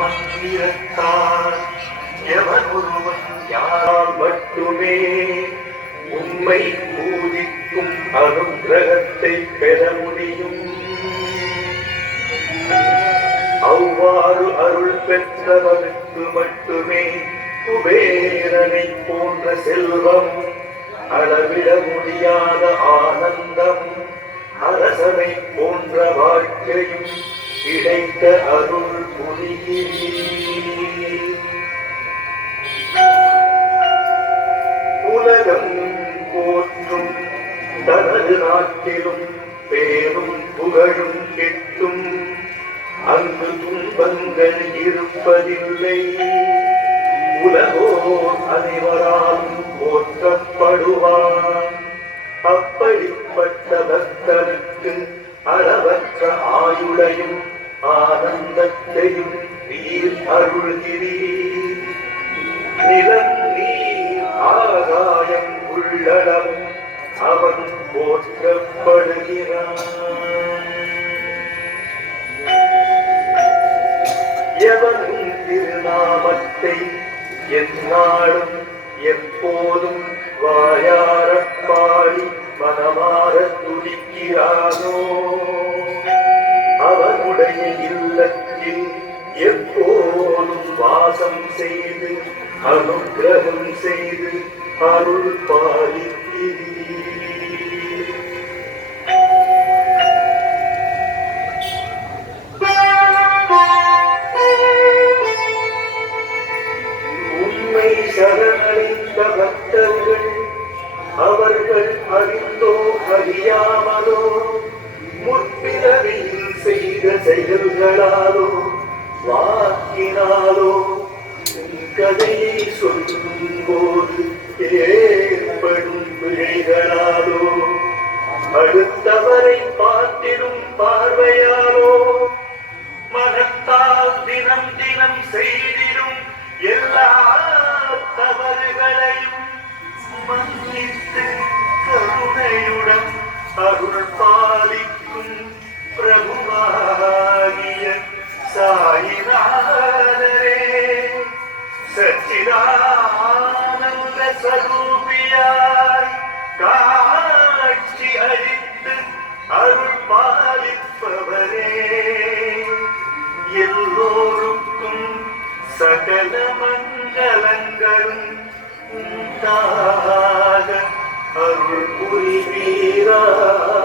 மந்திரத்தால் எவன் ஒருவன் யாரால் மட்டுமே உண்மை பூஜிக்கும் அனுக்கிரகத்தை பெற முடியும். அவ்வாறு அருள் பெற்றவனுக்கு மட்டுமே குபேரனை போன்ற செல்வம், அளவிட முடியாத ஆனந்தம், அரசனை போன்ற வாழ்க்கையும் கிடைத்த அருள் புரிகிறீர். உலகம் போற்றும் தனது நாட்டிலும் பேரும் புகழும் கெட்டும், அங்கு துன்பங்கள் இருப்பதில்லை. உலகோர் அனைவராலும் போற்றப்படுவார். அப்படிப்பட்ட பக்தனுக்கு அளவற்ற ஆயுளையும் ஆனந்தத்தையும் நீர் அருள்கிறீர். நிலம் நீர் ஆகாயம் உள்ளளவும் அவன் போற்றப்படுகிறான். எவனும் திருநாமத்தை எந்நாளும் எப்போதும் வாயாரப் பாடி மனமார துதிக்கிறானோ அவனுடைய இல்லத்தில் எப்போதும் வாசம் செய்து அனுக்கிரகம் செய்து அருள் பாலிக்கிறீர். உம்மை சரணடைந்த பக்தர்கள் அவர்கள் அறிந்தோ அறியாமலோ முற்பிறவியில் செய்த செயல்களாலோ வாக்கினாலோ கதையை சொல்லும் போது ஏற்படும் பிழைகளாலோ அடுத்தவரை பார்த்திடும் பார்வையாலோ மனத்தால் தினம் தினம் செய்திடும் எல்லா தவறுகளையும் மன்னித்து கருணையுடன் அருள் பாலிக்கும் பிரபுவாகிய சாயிநாதரே, சச்சிதானந்த ஸ்வரூபியாய் காட்சி அளித்து அருள் பாலிப்பவரே, எல்லோருக்கும் சகல மங்களங்களும் உண்டாக அருள் புரிவீராக.